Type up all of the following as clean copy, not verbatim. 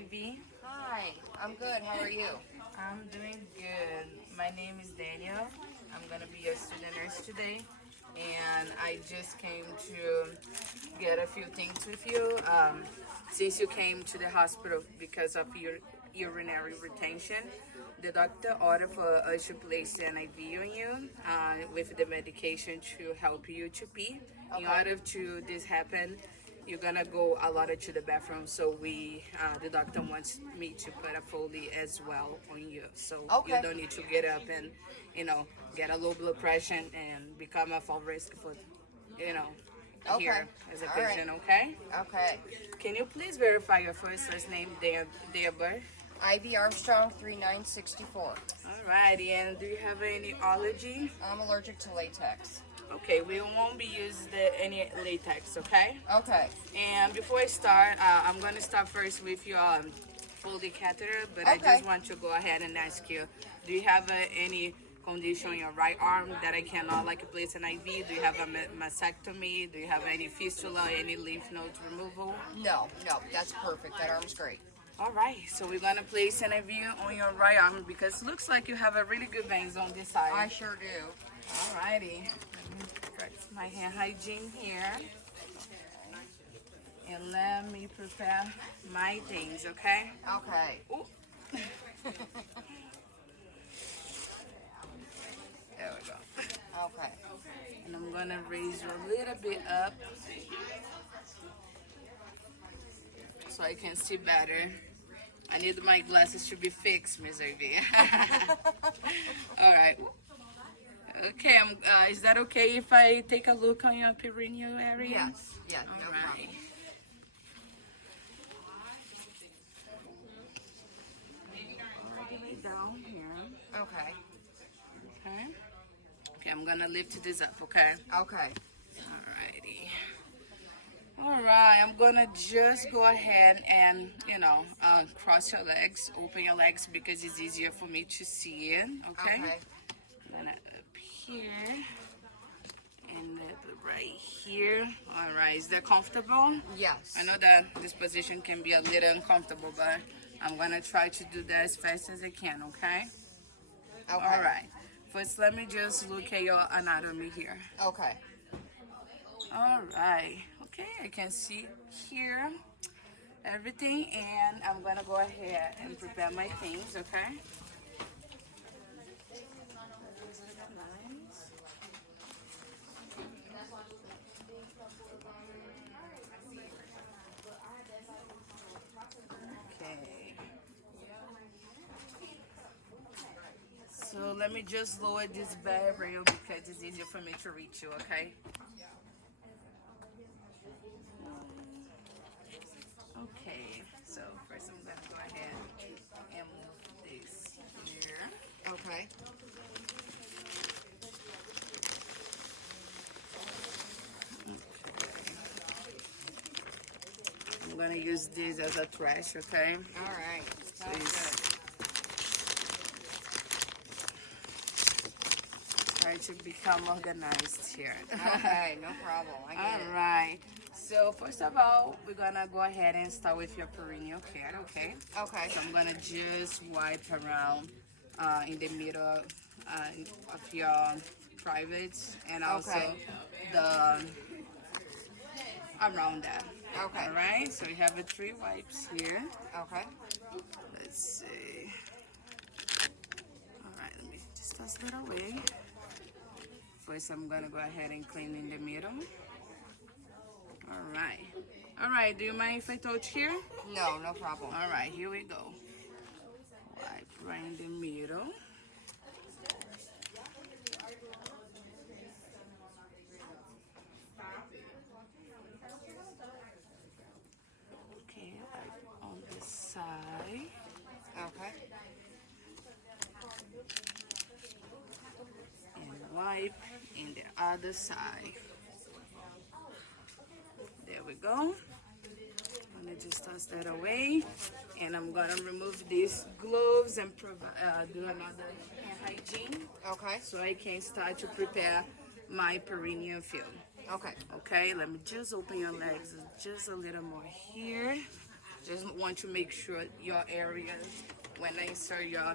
Ivy. Hi, I'm good. How are you? I'm doing good. My name is Daniel. I'm gonna be your student nurse today, and I just came to get a few things with you. Since you came to the hospital because of your urinary retention, the doctor ordered for us to place an IV on you with the medication to help you to pee. In Okay. order to this happen, you're gonna go a lot to the bathroom, so the doctor wants me to put a foley as well on you, so you Okay. don't need to get up and get a low blood pressure and become a fall risk for you know Okay. here as a All right. patient. Okay, Okay. can you please verify your first last name, day of birth? Ivy Armstrong 3964. Alrighty, and do you have any allergy? I'm allergic to latex. Okay, we won't be using any latex, okay? Okay. And before I start, I'm going to start first with your Foley catheter, but I Okay. just want to go ahead and ask you, do you have any condition on your right arm that I cannot place an IV? Do you have a mastectomy? Do you have any fistula, any lymph nodes removal? No, that's perfect. That arm's great. All right, so we're going to place an IV on your right arm because it looks like you have a really good veins on this side. I sure do. All righty. Practice my hand hygiene here. And let me prepare my things, okay? Okay. Ooh. There we go. Okay. And I'm gonna raise you a little bit up so I can see better. I need my glasses to be fixed, Miss Ivy. All right. Okay, is that okay if I take a look on your perineal area? Yes. Yeah, no All problem. right. Lay down here. Okay. Okay. Okay, I'm gonna lift this up, okay? Okay. Alrighty. Alright, I'm gonna just go ahead and, cross your legs, open your legs because it's easier for me to see it, okay? Okay. I'm gonna up here and right here. Alright, is that comfortable? Yes. I know that this position can be a little uncomfortable, but I'm gonna try to do that as fast as I can, okay? Okay. Alright. First, let me just look at your anatomy here. Okay. Alright. Okay, I can see here everything, and I'm gonna go ahead and prepare my things, okay? Okay. So let me just lower this barrier because it's easier for me to reach you, okay? Okay, so first I'm gonna go ahead and move this here. Okay. I'm gonna use this as a trash, okay? All right. Sounds Please. good. Try to become organized here. Okay, no problem. I get All right. So first of all, we're gonna go ahead and start with your perineal care, okay? it. Okay. So I'm gonna just wipe around in the middle of your privates and also Okay. the around that. Okay. All right. So we have 3 wipes here. Okay. Let's see. All right. Let me just toss that away. First, I'm gonna go ahead and clean in the middle. All right. All right. Do you mind if I touch here? No, no problem. All right. Here we go. Wipe right in the middle. Okay. Wipe on this side. Okay. And wipe in the other side. There we go. Let me just toss that away. And I'm gonna remove these gloves and do another hand hygiene Okay. so I can start to prepare my perineal film. Okay. Okay, let me just open your legs just a little more here. Just want to make sure your area, when I insert your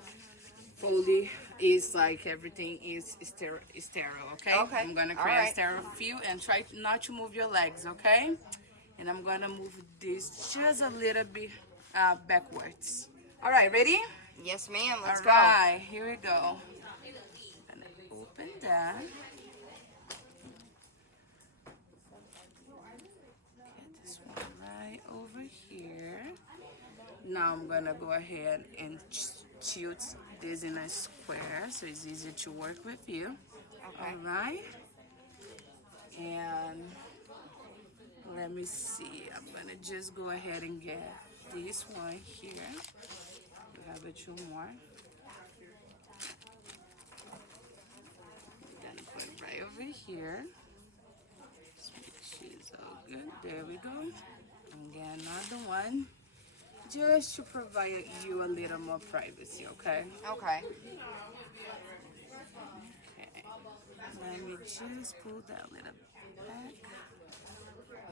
foley, is like everything is sterile, okay? Okay. I'm gonna All create a right. sterile feel and try not to move your legs, okay? And I'm gonna move this just a little bit backwards. All right, ready? Yes, ma'am. Let's All go. right, here we go. Gonna open that. Get this one right over here. Now I'm gonna go ahead and tilt this in a square so it's easier to work with you. Okay. All right. And let me see. I'm gonna just go ahead and get this one here. We have a two more. Then put it right over here. Just make sure it's all good. There we go. And get another one. Just to provide you a little more privacy, okay? Okay. Okay. Let me just pull that little back.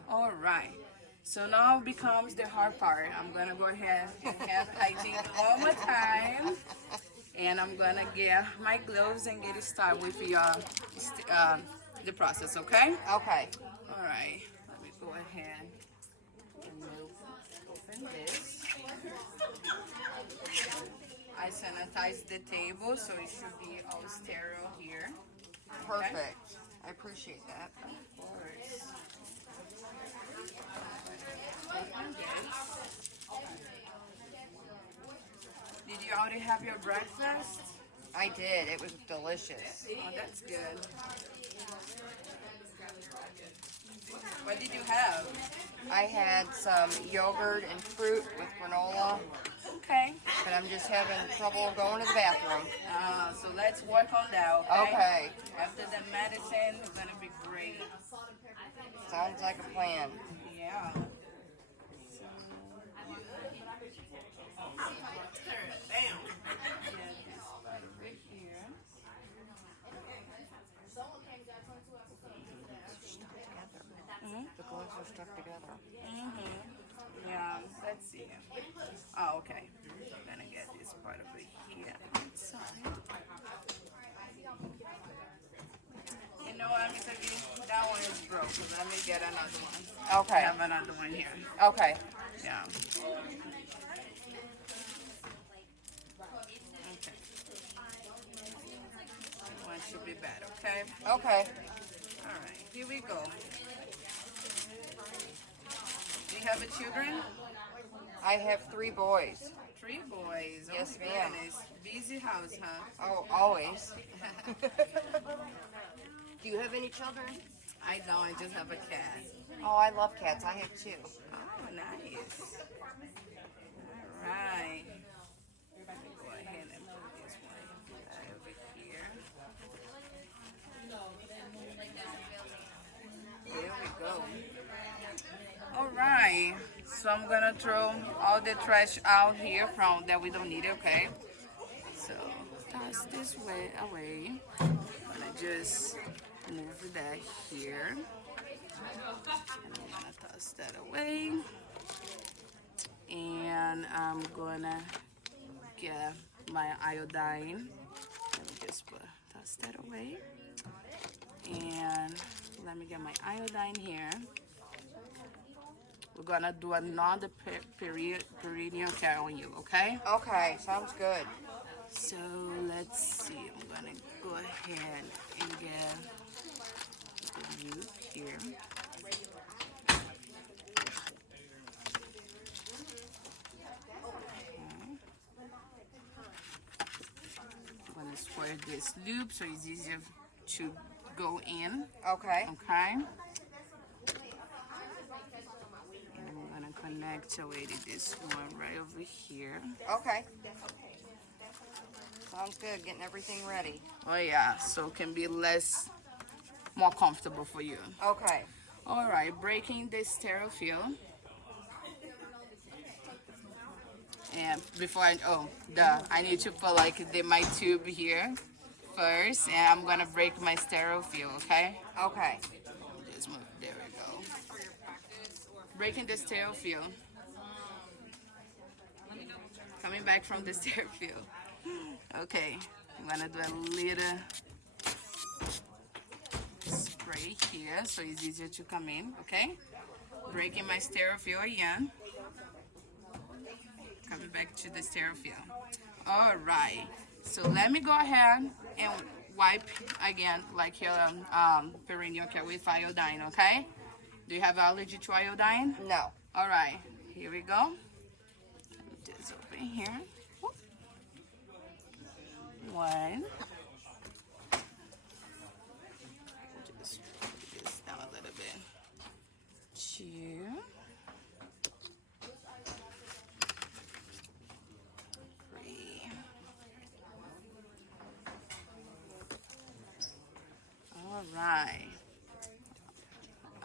All right. So now becomes the hard part. I'm gonna go ahead and have tighten one more time, and I'm gonna get my gloves and get started with your the process. Okay? Okay. All right. Let me go ahead and open this. I sanitize the table, so it should be all sterile here. Perfect. I appreciate that. Of course. Did you already have your breakfast? I did. It was delicious. Oh, that's good. What did you have? I had some yogurt and fruit with granola, Okay. but I'm just having trouble going to the bathroom. So let's work on that, okay? Okay. After the medicine, it's gonna be great. Sounds like a plan. Yeah. The gloves are stuck together. Yeah, let's see. Oh, okay. I'm gonna get this part over here. Sorry. You know what, Mr. V? That one is broken. Let me get another one. I Okay. have another one here. Okay. Yeah. Okay. That one should be better, okay? Okay. All right, here we go. Do you have a children? I have 3 boys. 3 boys. Oh, Yes, my ma'am. goodness. Busy house, huh? Oh, always. Do you have any children? I don't. I just have a cat. Oh, I love cats. I have 2. Oh, nice. All right. Let me go ahead and put this one right over here. There we go. All right. So I'm gonna throw all the trash out here from that we don't need. Okay. So toss this way away. I'm gonna just move that here. And I'm gonna toss that away. And I'm gonna get my iodine. Let me just toss that away. And let me get my iodine here. We're gonna do another perineal care on you, okay? Okay, sounds good. So let's see. I'm gonna go ahead and get the loop here. I'm gonna square this loop so it's easier to go in. Okay. Okay. And I'm gonna connect away to this one right over here. Okay. Sounds good. Getting everything ready. Oh yeah, so it can be more comfortable for you. Okay. All right, breaking the sterile film. And before I need to put like my tube here first, and I'm gonna break my sterile film, okay? Okay. Just move. There we go. Breaking the sterile film. coming back from the stair field. Okay, I'm gonna do a little spray here so it's easier to come in, okay? Breaking my stair field again. Coming back to the stair field. All right, so let me go ahead and wipe again like your perineal care with iodine, okay? Do you have allergy to iodine? No. All right, here we go. Just open here. One. Just put this down a little bit. Two. Three. All right.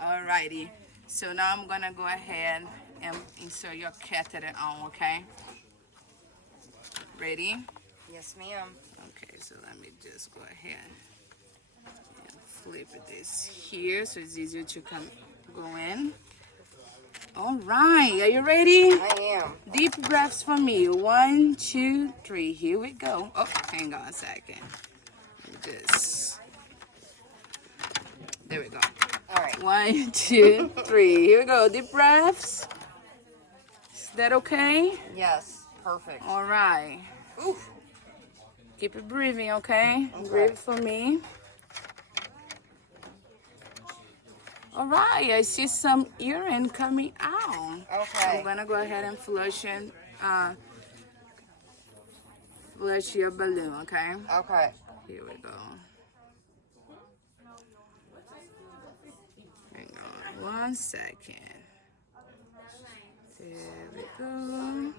Alrighty. So now I'm gonna go ahead and insert your catheter on, okay? Ready? Yes, ma'am. Okay, so let me just go ahead and flip this here so it's easier to go in. All right, are you ready? I am. Deep breaths for me. 1, 2, 3. Here we go. Oh, hang on a second. Just there we go. All right. 1, 2, 3. Here we go. Deep breaths. Is that okay? Yes. Perfect. All right. Oof. Keep it breathing, okay? Okay. Breathe for me. All right, I see some urine coming out. Okay. I'm gonna go ahead and flush your balloon, okay? Okay. Here we go. Hang on 1 second. There we go.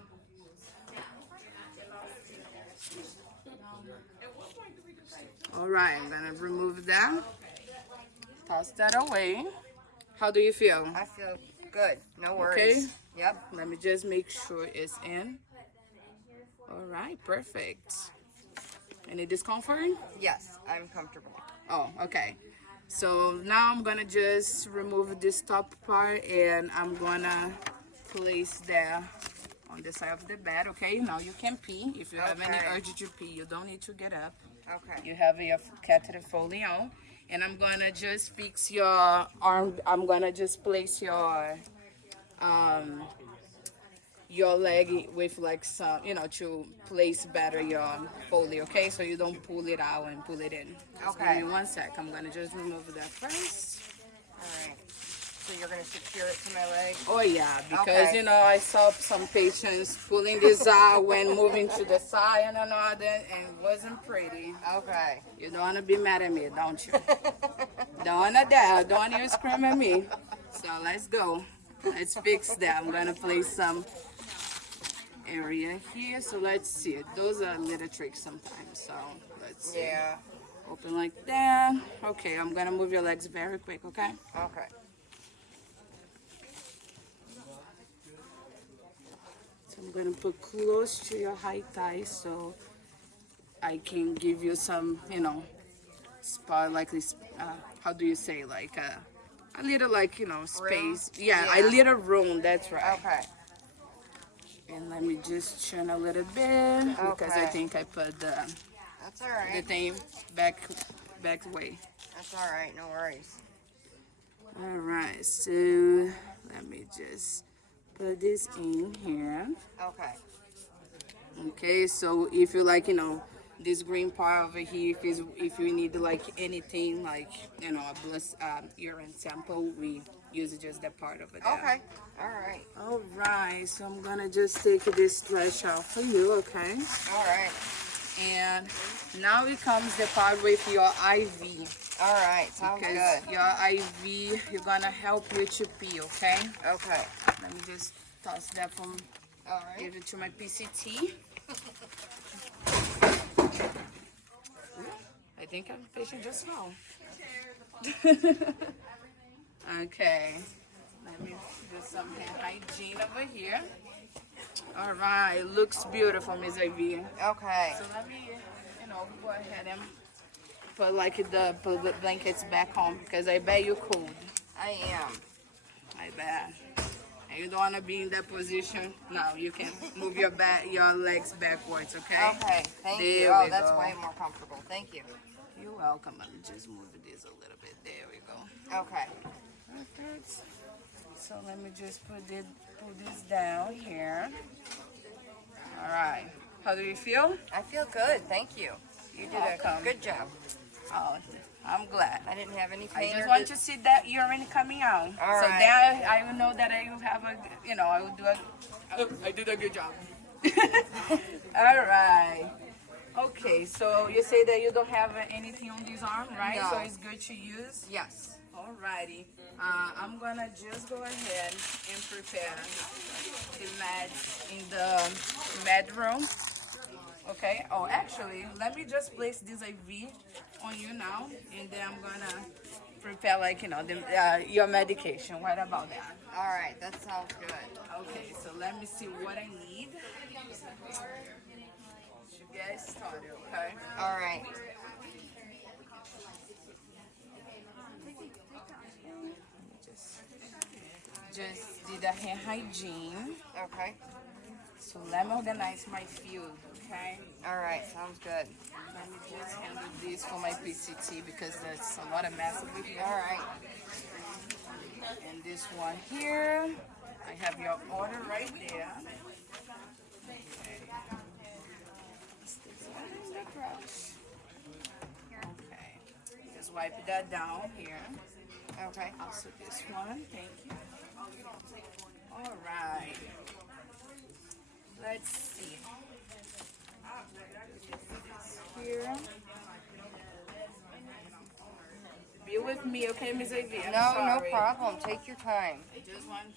All right, I'm gonna remove that. Toss that away. How do you feel? I feel good. No worries. Okay. Yep. Let me just make sure it's in. All right, perfect. Any discomfort? Yes, I'm comfortable. Oh, okay. So now I'm gonna just remove this top part and I'm gonna place that on the side of the bed, okay? Now you can pee. If you have any Okay. urge to pee, you don't need to get up. Okay. You have your catheter foley on. And I'm gonna just fix your arm. I'm gonna just place your leg with like some, to place better your foley, okay? So you don't pull it out and pull it in. Just Okay. give me 1 sec. I'm gonna just remove that first. All right. So you're gonna secure it to my leg? Oh yeah, because Okay. I saw some patients pulling this out when moving to the side and another, and it wasn't pretty. Okay. You don't wanna be mad at me, don't you? Don't wanna dare, don't wanna you scream at me. So let's go. Let's fix that. I'm gonna place some area here. So let's see. Those are little tricks sometimes. So let's see. Yeah. Open like that. Okay, I'm gonna move your legs very quick, okay? Okay. So I'm gonna put close to your high thigh so I can give you some, spot like this. How do you say, like a little, like space? Yeah, a Yeah. little room. That's right. Okay. And let me just turn a little bit because I Okay. think I put the That's all right. thing back way. That's all right. No worries. All right, so let me just put this in here. Okay. Okay, so if you like, this green part over here, if you need like anything like, a blood urine sample, we use just that part over there. Okay. All right. All right, so I'm gonna just take this flesh out for you, okay? All right. And now it comes the part with your IV. All right. Sounds Because good. your IV, you're gonna help you to pee, okay? Okay. Let me just toss that from, All right. give it to my PCT. I think I'm patient just now. Okay. Let me do some hand hygiene over here. All right, looks beautiful, Ms. Ivy. Okay. So let me, go ahead and put the blankets back on because I bet you're cold. I am. I bet. and you don't want to be in that position, now you can move your legs backwards, okay? Okay, thank you. There Oh, we that's go. way more comfortable. Thank you. You're welcome. Let me just move this a little bit. There we go. Okay. Perfect. So let me just put this down here. All right. How do you feel? I feel good. Thank you. You did a Welcome. good job. Oh, I'm glad. I didn't have any I pain. just or want dis- to see that urine coming out. All So right. then I will know that I will have I will do I did a good job. All right. Okay, so you say that you don't have anything on this arm, right? No. So it's good to use? Yes. Alrighty. I'm gonna just go ahead and prepare the meds in the med room. Okay. Oh, actually, let me just place this IV on you now, and then I'm gonna prepare your medication. What about that? All right. That sounds good. Okay. So let me see what I need to get started. Okay. All right. Just did a hair hygiene. Okay. So let me organize my field, okay? All right. Sounds good. Let me just handle this for my PCT because there's a lot of mess over here. All right. And this one here, I have your order right there. Okay. Where's the brush? Okay. Just wipe that down here. Okay. Also this one, thank you. All right. Let's see. Here. Be with me, okay, Ms. AV? I'm No, no sorry. problem. Take your time. I just want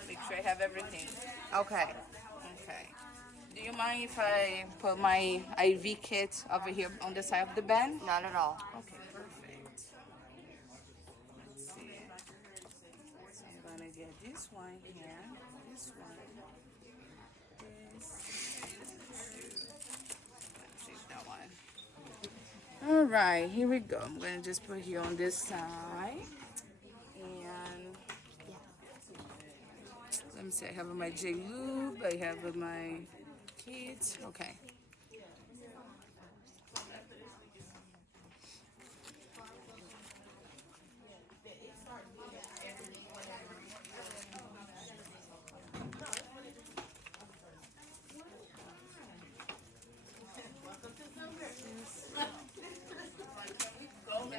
to make sure I have everything. Okay. Okay. Do you mind if I put my IV kit over here on the side of the bed? Not at all. Okay, perfect. Let's see. So I'm gonna get this one here, this one, take that one. All right, here we go. I'm gonna just put here on this side, and let me see. I have my J lube. I have my kit. Okay.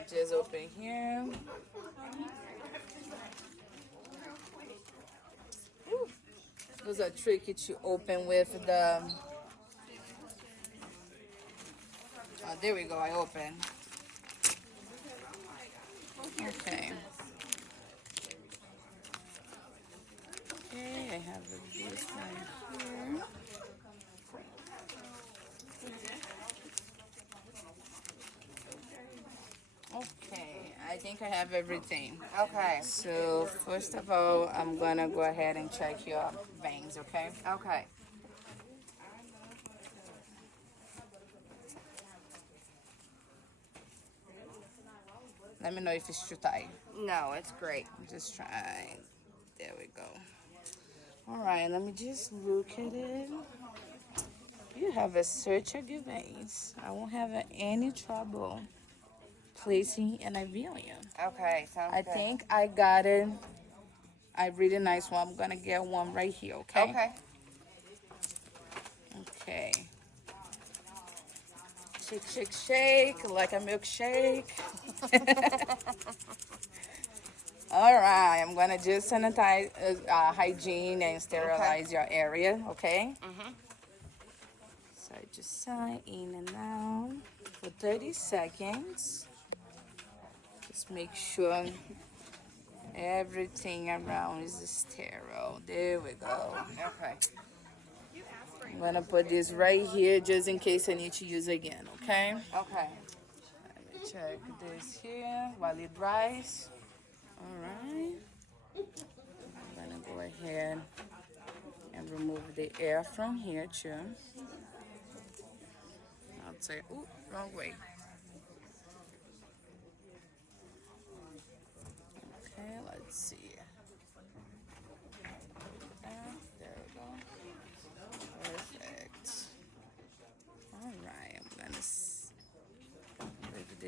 Just open here. Ooh. Those are tricky to open with the. Oh, there we go. I open. Okay. Okay, I have this one here. Okay, I think I have everything. Okay. So first of all, I'm gonna go ahead and check your veins, okay? Okay. Let me know if it's too tight. No, it's great. Just try. There we go. All right, let me just look at it. You have a search of your veins. I won't have any trouble placing an IV on you. Okay, sounds I good. think I got it. A really nice one. I'm gonna get one right here, okay? Okay. Okay. Shake, shake, shake, like a milkshake. All right, I'm gonna just sanitize, hygiene and sterilize your area, okay? Mhm. So I just sign in and out for 30 seconds. Just make sure everything around is sterile. There we go. Okay. I'm gonna put this right here just in case I need to use again, okay? Okay. Let me check this here while it dries. All right. I'm gonna go ahead and remove the air from here too. I'll say, ooh, wrong way. Okay, let's see.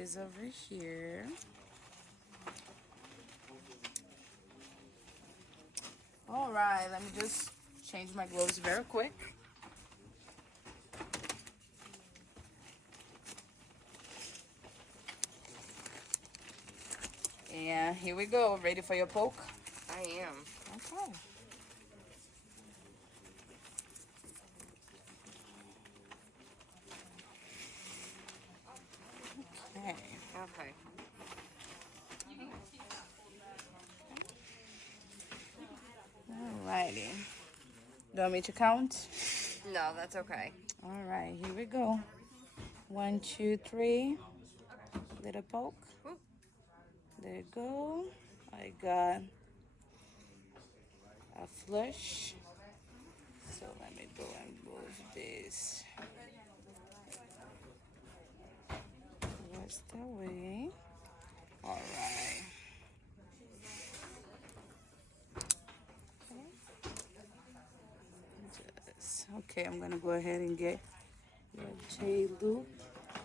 this over here. All right, let me just change my gloves very quick. And here we go. Ready for your poke? I am. Okay. Okay. Okay. Alrighty. Do you want me to count? No, that's okay. All right, here we go. 1, 2, 3. Little poke. Whoop. There you go. I got a flush. So let me go and move this. What's the way? All right. Okay, I'm gonna go ahead and get your J loop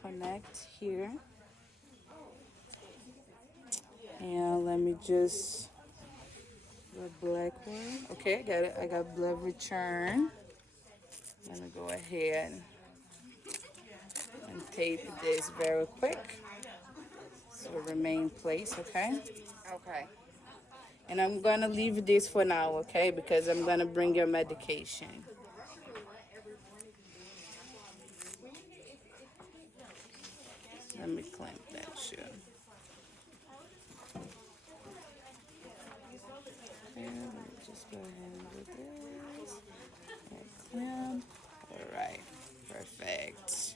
connect here. And let me just the black one. Okay, I got it. I got blood return. Let me go ahead and tape this very quick so it remain place, okay? Okay. And I'm gonna leave this for now, okay? Because I'm gonna bring your medication. Let me clamp that shut. Okay, let me just go ahead and do this. And clamp. All right, perfect.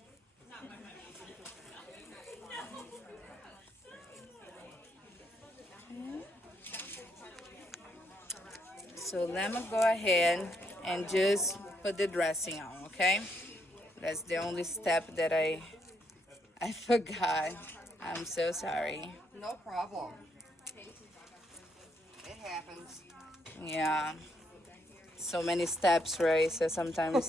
Okay. So let me go ahead and just put the dressing on, okay? That's the only step that I forgot. I'm so sorry. No problem. It happens. Yeah. So many steps, right? So sometimes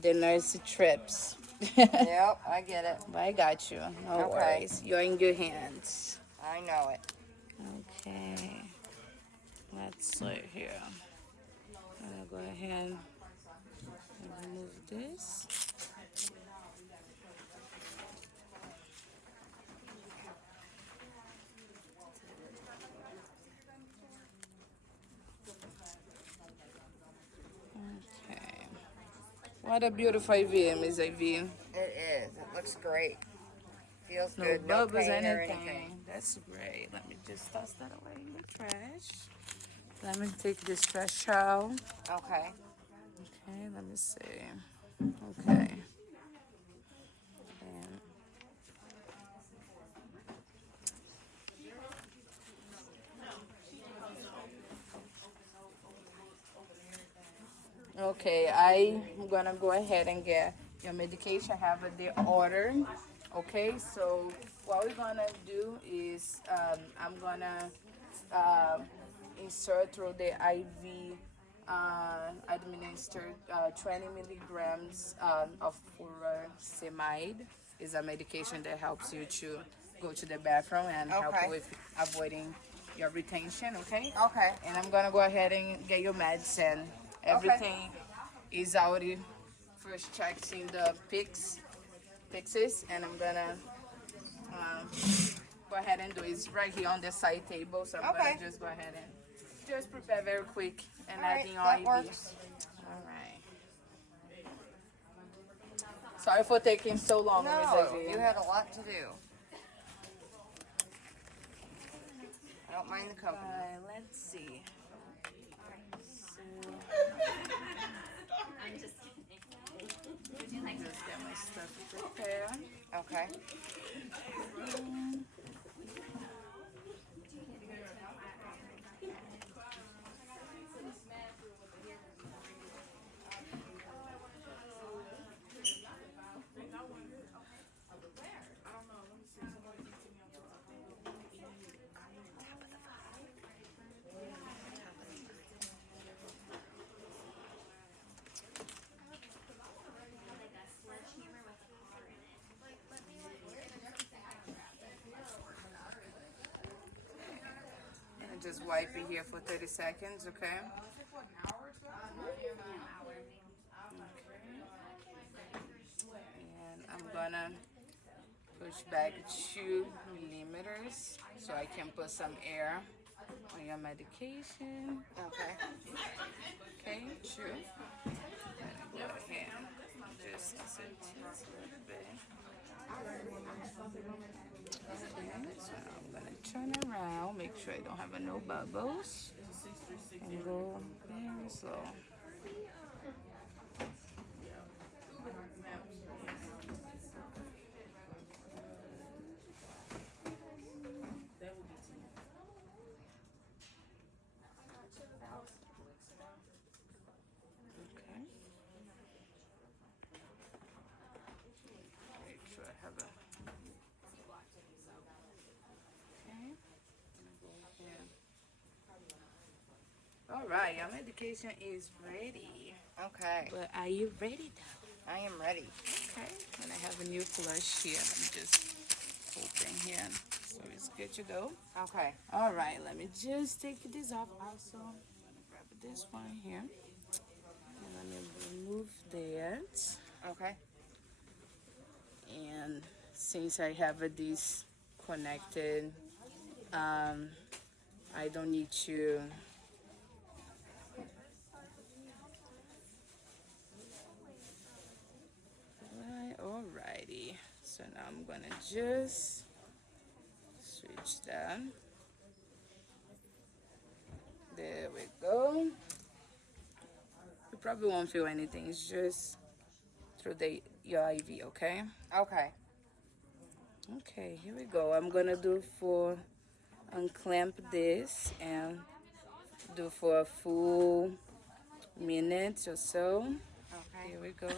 the nurse trips. Yep, I get it. But I got you. No Okay. worries. You're in good hands. I know it. Okay. Let's see here. I'm gonna go ahead and remove this. Okay. What a beautiful IV, Miss IV. It is. It looks great. Feels No good. No bubbles, pain or anything. anything. That's great. Let me just toss that away in the trash. Let me take this trash out. Okay. Okay, let me see. Okay. And okay, I'm gonna go ahead and get your medication. I have the order. Okay, so what we're gonna do is I'm gonna insert through the IV administered 20 milligrams of furosemide. Is a medication that helps you to go to the bathroom and help Okay. with avoiding your retention, okay? Okay. And I'm gonna go ahead and get your medicine. Everything is already first checked in the Pixis, and I'm gonna go ahead and do it. It's right here on the side table, so I'm Okay. gonna just go ahead and just prepare very quick and All right, adding your that IV. works. All right. Sorry for taking so long, Miss No, Ivy. you had a lot to do. I don't mind the company. Let's see. Just get my stuff prepared. Okay. Just wipe it here for 30 seconds, okay? And I'm gonna push back 2 millimeters so I can put some air on your medication. Okay. Okay, 2. Go ahead. Just insert it a little bit. Okay, so I'm gonna turn around, make sure I don't have no bubbles, and go very slow. Okay. Make sure I have a. Okay. All right, your medication is ready. Okay. But are you ready though? I am ready. Okay. And I have a new flush here. Let me just open here. So it's good to go. Okay. All right, let me just take this off also. I'm gonna grab this one here. And let me remove that. Okay. And since I have this connected, I don't need to alrighty, so now I'm gonna just switch that. There we go. You probably won't feel anything, it's just through your IV, okay? Okay. Okay, here we go. I'm gonna do for unclamp this and do for a full minute or so. Okay. Here we go.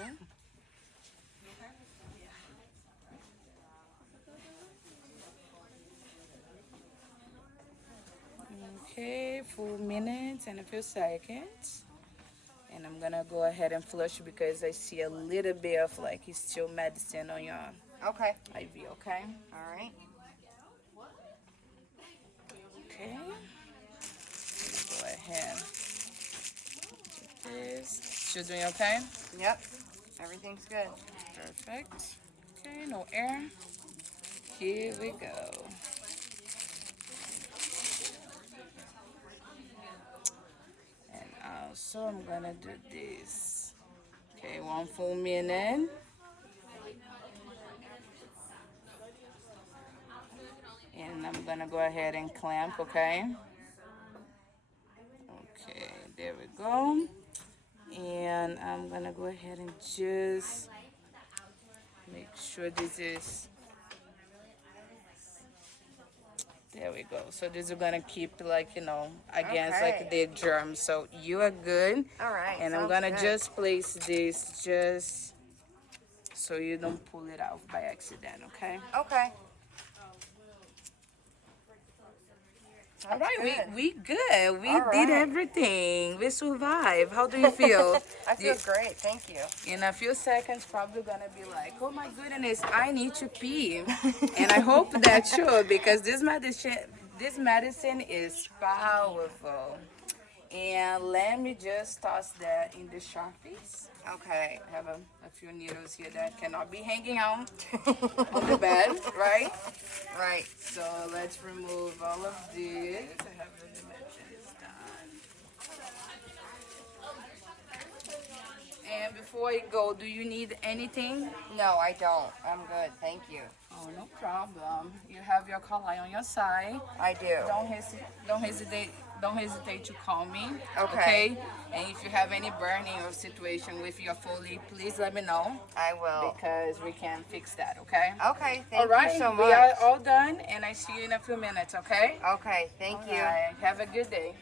Okay, full minutes and a few seconds. And I'm gonna go ahead and flush because I see a little bit of like it's still medicine on your Okay. IV, okay? All right. Okay. Go ahead. Do this. You doing okay? Yep. Everything's good. Perfect. Okay, no air. Here we go. And also I'm gonna do this. Okay, 1 full minute. And I'm gonna go ahead and clamp, okay? Okay, there we go. And I'm gonna go ahead and just make sure this is, there we go. So this is gonna keep like, you know, against like the germs. So you are good. All right. And I'm gonna just place this just so you don't pull it out by accident, okay? Okay. All right, good. we good. We All did right. everything. We survived. How do you feel? I feel great. Thank you. In a few seconds, probably gonna be like, oh my goodness, I need to pee. And I hope that too, because this medicine is powerful. And let me just toss that in the Sharpies. Okay. I have a few needles here that cannot be hanging out on the bed, right? Right. So let's remove all of this. I have the dimensions done. And before I go, do you need anything? No, I don't. I'm good. Thank you. Oh, no problem. You have your collar on your side. I do. Don't hesitate to call me. Okay. And if you have any burning or situation with your foley, please let me know I will. because we can fix that. Okay. Okay. All Thank right. you so much. We are all done, and I see you in a few minutes. Okay. Okay. Thank you. All right. Have a good day.